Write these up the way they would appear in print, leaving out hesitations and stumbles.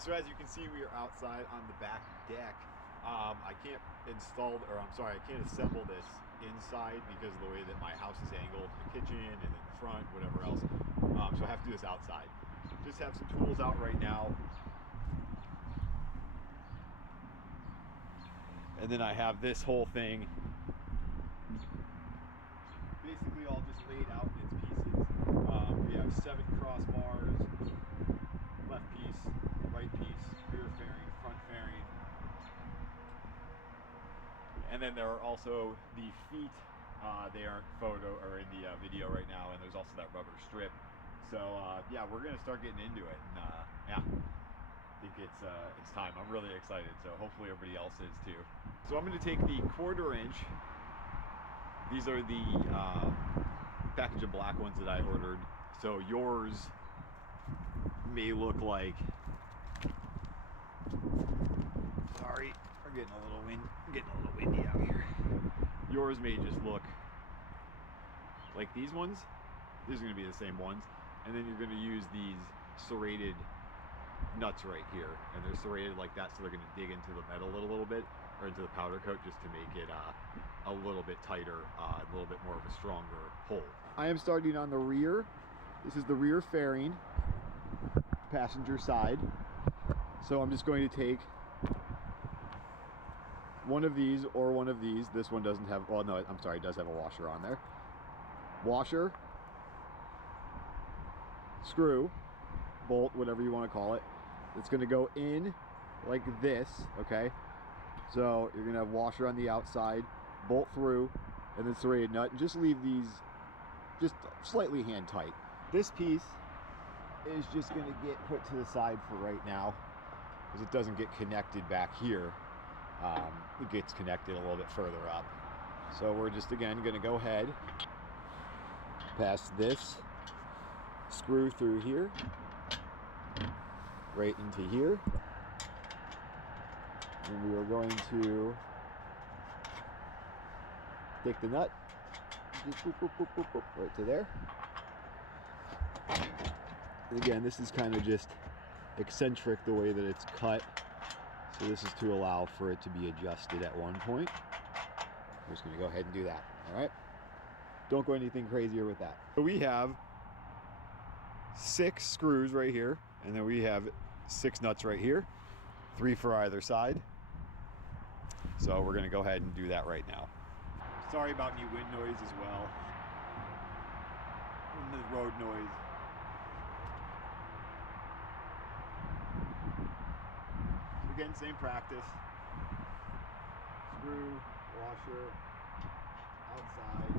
right, so as you can see, we are outside on the back deck. I can't install, or I'm sorry, I can't assemble this inside because of the way that my house is angled, the kitchen and then the front, whatever else. So I have to do this outside. Just have some tools out right now. And then I have this whole thing basically all just laid out in its pieces. We have 7 crossbars, left piece, right piece, rear fairing, front fairing. And then there are also the feet. They aren't photo or in the video right now, and there's also that rubber strip. So yeah, we're gonna start getting into it, and yeah, I think it's time. I'm really excited, so hopefully everybody else is too. So I'm gonna take the 1/4 inch. These are the package of black ones that I ordered. So yours may look like, sorry, we're getting a little windy out here. Yours may just look like these ones. These are gonna be the same ones. And then you're gonna use these serrated nuts right here. And they're serrated like that, so they're gonna dig into the metal a little bit, or into the powder coat, just to make it a little bit tighter, a little bit more of a stronger hole. I am starting on the rear. This is the rear fairing, passenger side. So I'm just going to take one of these or one of these. This one doesn't have, well, no, I'm sorry, it does have a washer on there. Washer, screw, bolt, whatever you want to call it. It's going to go in like this, okay? So you're going to have washer on the outside, bolt through, and then serrated nut, and just leave these just slightly hand tight. This piece is just going to get put to the side for right now, because it doesn't get connected back here. It gets connected a little bit further up. So we're just, again, going to go ahead, pass this screw through here, right into here. And we are going to take the nut, just boop, boop, boop, boop, boop, right to there. And again, this is kind of just eccentric the way that it's cut. So this is to allow for it to be adjusted at one point. We're just going to go ahead and do that. All right. Don't go anything crazier with that. So we have 6 screws right here, and then we have 6 nuts right here, 3 for either side. So we're going to go ahead and do that right now. Sorry about any wind noise as well, and the road noise. So again, same practice. Screw, washer, outside.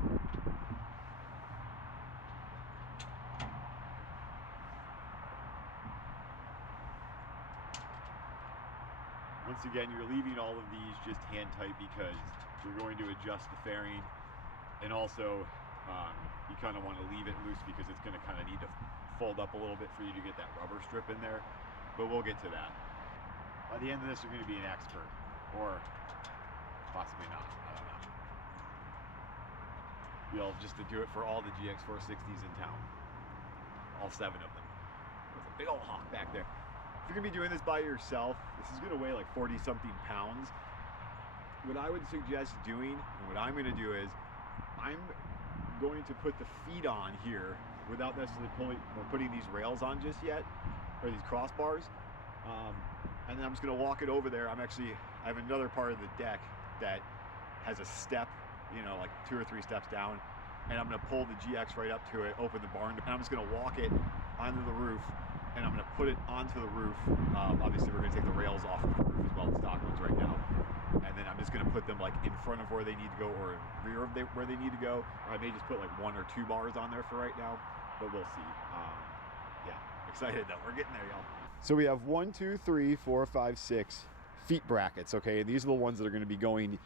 Once again, you're leaving all of these just hand tight because you're going to adjust the fairing, and also you kind of want to leave it loose because it's going to kind of need to fold up a little bit for you to get that rubber strip in there, but we'll get to that. By the end of this, you're going to be an expert, or possibly not, I don't know. You'll just to do it for all the GX460s in town, all 7 of them. There's a big old hawk back there. If you're gonna be doing this by yourself, this is gonna weigh like 40-something pounds. What I would suggest doing, and what I'm gonna do is, I'm going to put the feet on here without necessarily pulling or putting these rails on just yet, or these crossbars. And then I'm just gonna walk it over there. I have another part of the deck that has a step, you know, like 2 or 3 steps down, and I'm gonna pull the GX right up to it, open the barn, and I'm just gonna walk it onto the roof, and I'm going to put it onto the roof. Obviously, we're going to take the rails off of the roof as well, the stock ones right now. And then I'm just going to put them like in front of where they need to go, or in rear of where they need to go. Or I may just put like 1 or 2 bars on there for right now, but we'll see. Yeah, excited though. We're getting there, y'all. So we have 1, 2, 3, 4, 5, 6 feet brackets, okay? And these are the ones that are going to be going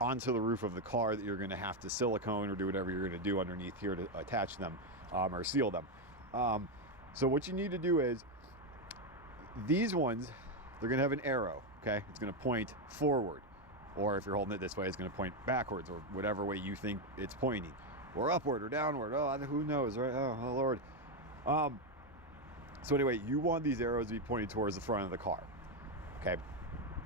onto the roof of the car that you're going to have to silicone or do whatever you're going to do underneath here to attach them or seal them. So what you need to do is, these ones, they're going to have an arrow, okay? It's going to point forward. Or if you're holding it this way, it's going to point backwards, or whatever way you think it's pointing. Or upward or downward. Oh, who knows, right? Oh Lord. So anyway, you want these arrows to be pointing towards the front of the car. Okay,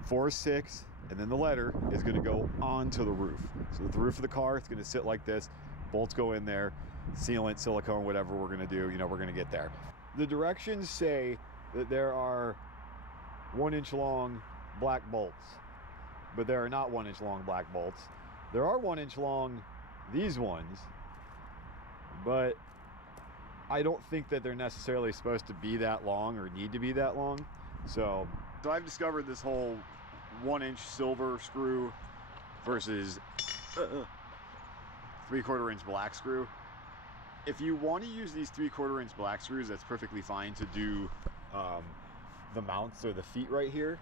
4-6, and then the letter is going to go onto the roof. So the roof of the car, it's going to sit like this. Bolts go in there, sealant, silicone, whatever we're going to do, you know, we're going to get there. The directions say that there are 1-inch long black bolts, but there are not 1-inch long black bolts. There are 1-inch long these ones, but I don't think that they're necessarily supposed to be that long or need to be that long. So I've discovered this whole 1-inch silver screw versus 3/4 inch black screw. If you want to use these 3/4 inch black screws, that's perfectly fine to do the mounts or the feet right here,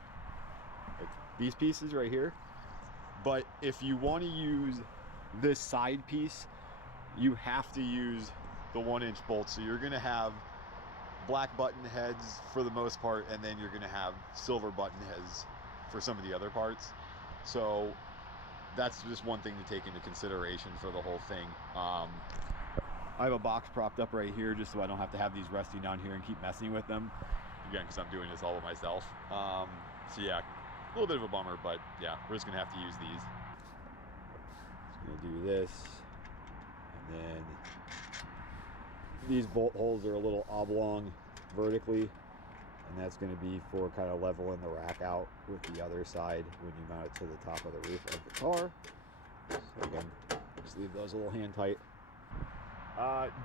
like these pieces right here. But if you want to use this side piece, you have to use the 1-inch bolts. So you're going to have black button heads for the most part, and then you're going to have silver button heads for some of the other parts. So that's just one thing to take into consideration for the whole thing. I have a box propped up right here just so I don't have to have these resting down here and keep messing with them. Again, because I'm doing this all by myself. So yeah, a little bit of a bummer, but yeah, we're just going to have to use these. Just going to do this, and then these bolt holes are a little oblong vertically, and that's going to be for kind of leveling the rack out with the other side when you mount it to the top of the roof of the car. So again, just leave those a little hand tight.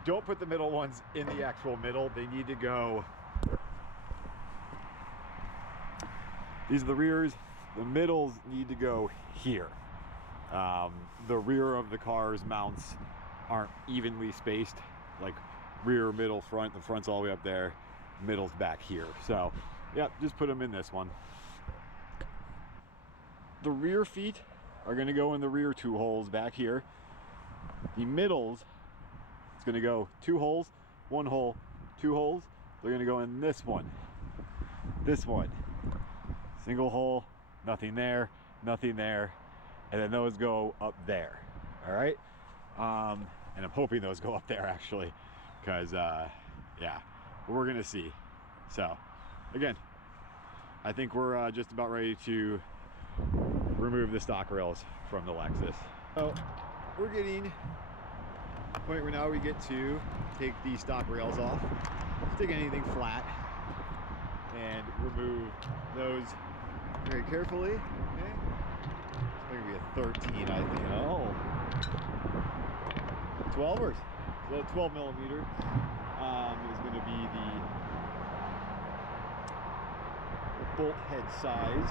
Don't put the middle ones in the actual middle. They need to go, these are the rears, the middles need to go here. The rear of the car's mounts aren't evenly spaced, like rear, middle, front. The front's all the way up there, middle's back here. So yeah, just put them in this one. The rear feet are going to go in the rear 2 holes back here. The middles, it's going to go 2 holes, 1 hole, 2 holes. They're going to go in this one, single hole, nothing there, and then those go up there. All right, and I'm hoping those go up there actually, because yeah, we're gonna see. So again, I think we're just about ready to remove the stock rails from the Lexus. So we're getting to the point where now we get to take these stock rails off, stick anything flat, and remove those very carefully. Okay, it's going to be a 13, I think. Oh, 12ers. So 12 millimeter is going to be the bolt head size.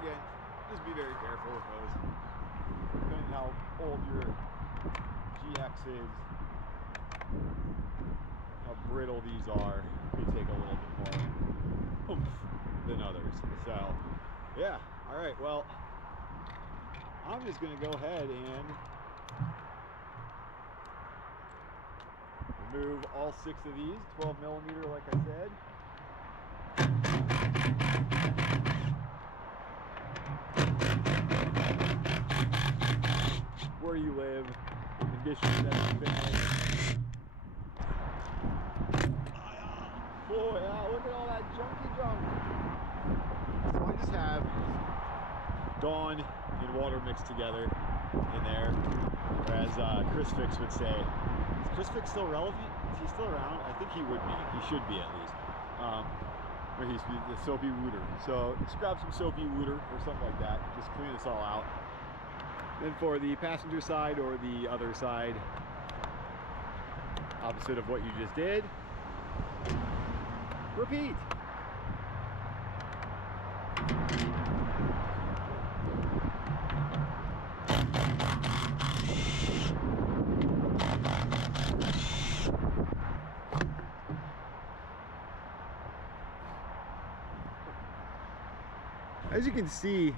Again, just be very careful with those. Depending how old your GX is, how brittle these are, could take a little bit more oomph than others. So yeah, all right, well, I'm just gonna go ahead and remove all 6 of these, 12 millimeter like I said. Where you live, conditions that have been. Oh yeah, look at all that junky junk. So I just have Dawn and water mixed together in there, or as Chris Fix would say. Is Chris Fix still relevant? Is he still around? I think he would be. He should be at least. Or he's the soapy wooter. So just grab some soapy wooter or something like that. Just clean this all out. Then for the passenger side or the other side, opposite of what you just did, repeat. As you can see,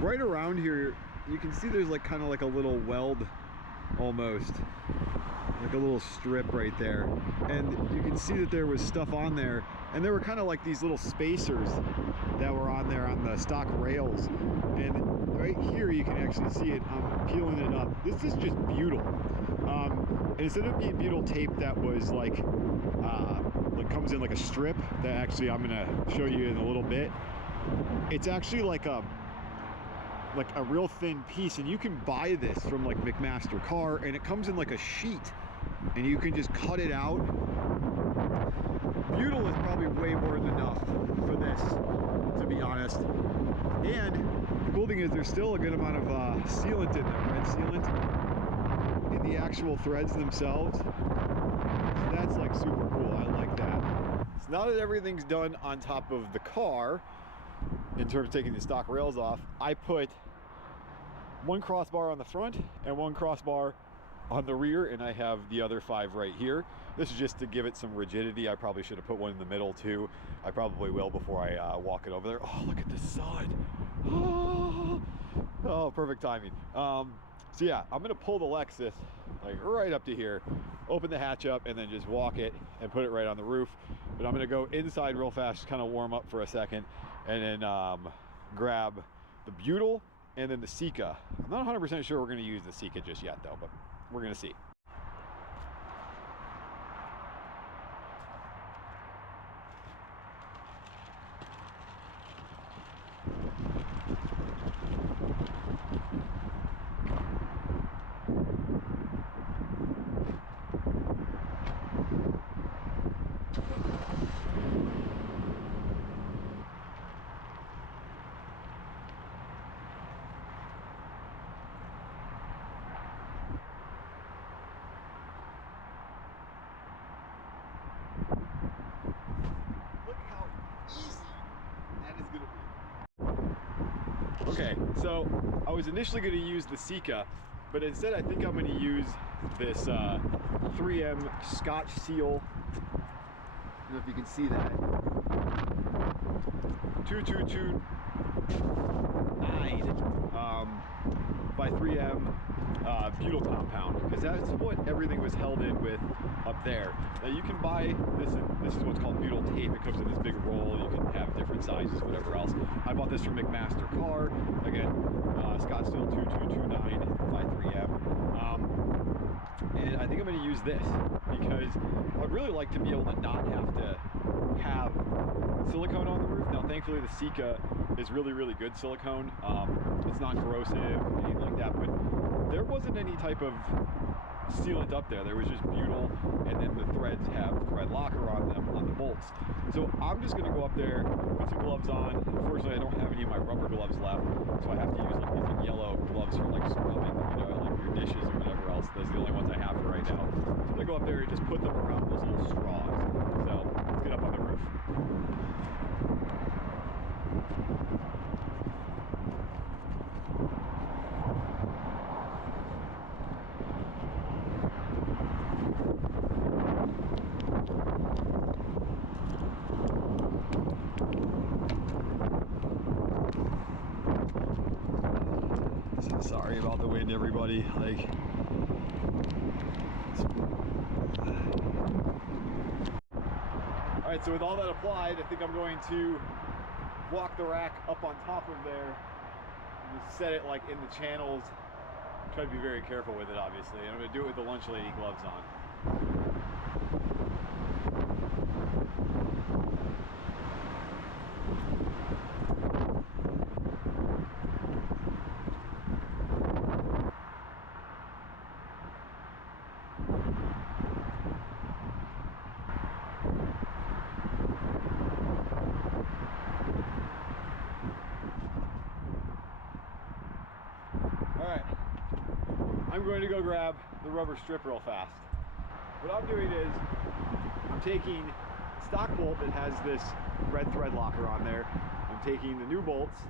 right around here, you can see there's like kind of like a little weld almost, like a little strip right there. And you can see that there was stuff on there, and there were kind of like these little spacers that were on there on the stock rails. And right here you can actually see it. I'm peeling it up. This is just butyl. And instead of being butyl tape that was like comes in like a strip that actually I'm gonna show you in a little bit, it's actually like a real thin piece, and you can buy this from like McMaster Car, and it comes in like a sheet, and you can just cut it out. Butyl is probably way more than enough for this, to be honest. And the cool thing is there's still a good amount of sealant in there, red sealant, in the actual threads themselves. So that's like super cool. I like that. So now that everything's done on top of the car, in terms of taking the stock rails off, I put one crossbar on the front and one crossbar on the rear, and I have the other 5 right here. This is just to give it some rigidity. I probably should have put one in the middle too. I probably will before I walk it over there. Oh, look at the sun. Oh, perfect timing. So yeah, I'm gonna pull the Lexus like right up to here, open the hatch up, and then just walk it and put it right on the roof. But I'm gonna go inside real fast, kind of warm up for a second, and then grab the Butyl and then the Sika. I'm not 100% sure we're gonna use the Sika just yet though, but we're gonna see. Okay, so I was initially going to use the Sika, but instead I think I'm going to use this 3M Scotch Seal. I don't know if you can see that. 2229 by 3M butyl compound, because that's what everything was held in with up there. Now you can buy this, this is what's called butyl tape. It comes in this big roll. You can have different sizes, whatever else. I bought this from McMaster Car. Again, Scotch Seal 2229 by 3M. And I think I'm going to use this because I'd really like to be able to not have to have silicone on the roof. Now thankfully the Sika is really, really good silicone. It's not corrosive, anything like that, but there wasn't any type of sealant up there. There was just butyl, and then the threads have thread locker on them on the bolts. So I'm just going to go up there, put some gloves on. Unfortunately, I don't have any of my rubber gloves left, so I have to use like these like yellow gloves for like scrubbing, you know, like your dishes or whatever else. Those are the only ones I have for right now. So I'm going to go up there and just put them around those little straws. So let's get up on the roof. Sorry about the wind, everybody. Like, all right, so with all that applied, I think I'm going to walk the rack up on top of there and just set it like in the channels. Try to be very careful with it, obviously. And I'm going to do it with the lunch lady gloves on. I'm going to go grab the rubber strip real fast. What I'm doing is I'm taking the stock bolt that has this red thread locker on there. I'm taking the new bolts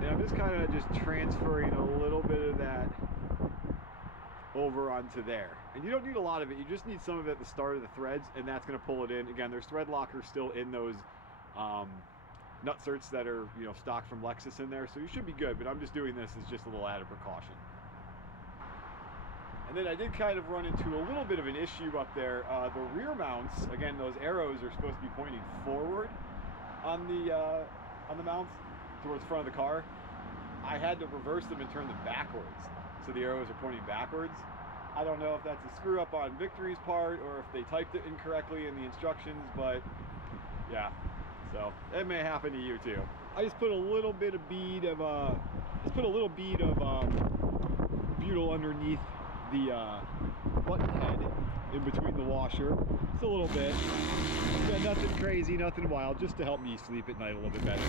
and I'm just kind of just transferring a little bit of that over onto there. And you don't need a lot of it. You just need some of it at the start of the threads, and that's going to pull it in. Again, there's thread locker still in those nutserts that are, you know, stock from Lexus in there, so you should be good. But I'm just doing this as just a little added precaution. And then I did kind of run into a little bit of an issue up there. The rear mounts, again, those arrows are supposed to be pointing forward on the on the mounts towards the front of the car, I had to reverse them and turn them backwards. So the arrows are pointing backwards. I don't know if that's a screw up on Victory's part or if they typed it incorrectly in the instructions, but yeah, so it may happen to you too. I just put a little bit of butyl underneath the button head in between the washer. Just a little bit. Yeah, nothing crazy, nothing wild, just to help me sleep at night a little bit better.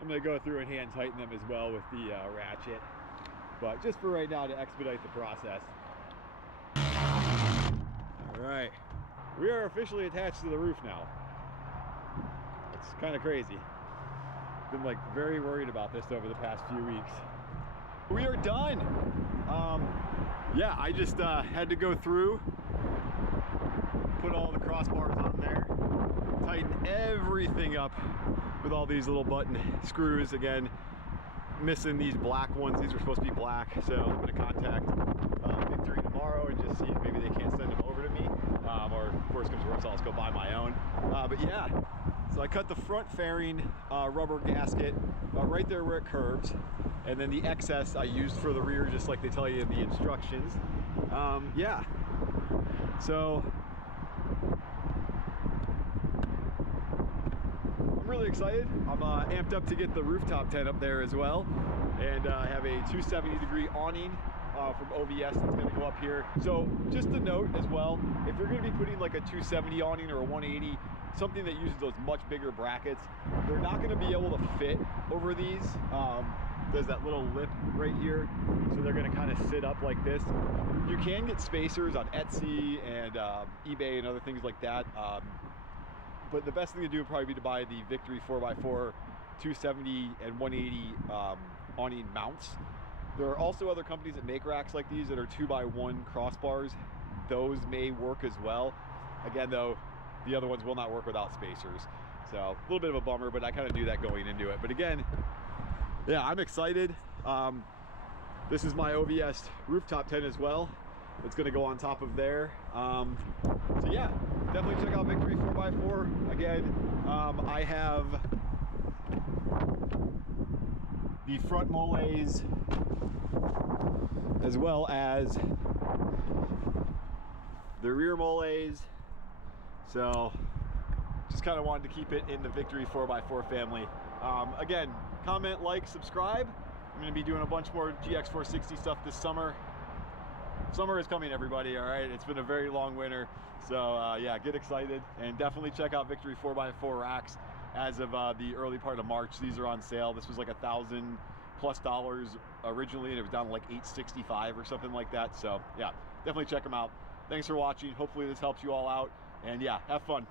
I'm going to go through and hand tighten them as well with the ratchet, but just for right now to expedite the process. All right, we are officially attached to the roof now. It's kind of crazy. Been like very worried about this over the past few weeks. We are done. Yeah, I just had to go through, put all the crossbars on there, tighten everything up with all these little button screws. Again, missing these black ones. These are supposed to be black, so I'm going to contact Victory tomorrow and just see if maybe they can't send them over to me, or if worst comes to worst, I'll just go buy my own. But yeah, so I cut the front fairing rubber gasket right there where it curves, and then the excess I used for the rear, just like they tell you in the instructions. Yeah, so I'm really excited. I'm amped up to get the rooftop tent up there as well, and I have a 270-degree awning from OVS that's going to go up here. So just a note as well, if you're going to be putting like a 270 awning or a 180, something that uses those much bigger brackets, they're not going to be able to fit over these. There's that little lip right here, so they're going to kind of sit up like this. You can get spacers on Etsy and eBay and other things like that, but the best thing to do would probably be to buy the Victory 4x4 270 and 180 awning mounts. There are also other companies that make racks like these that are 2x1 crossbars. Those may work as well. Again though, the other ones will not work without spacers. So a little bit of a bummer, but I kind of knew that going into it. But again, yeah, I'm excited. This is my OVS rooftop tent as well. It's gonna go on top of there. So yeah, definitely check out Victory 4x4. Again, I have the front moles as well as the rear moles. So just kind of wanted to keep it in the Victory 4x4 family. Again, comment, like, subscribe. I'm going to be doing a bunch more GX460 stuff this summer. Summer is coming, everybody, all right? It's been a very long winter. So yeah, get excited and definitely check out Victory 4x4 racks as of the early part of March. These are on sale. This was like $1,000+ originally, and it was down to like $865 or something like that. So yeah, definitely check them out. Thanks for watching. Hopefully this helps you all out, and yeah, have fun.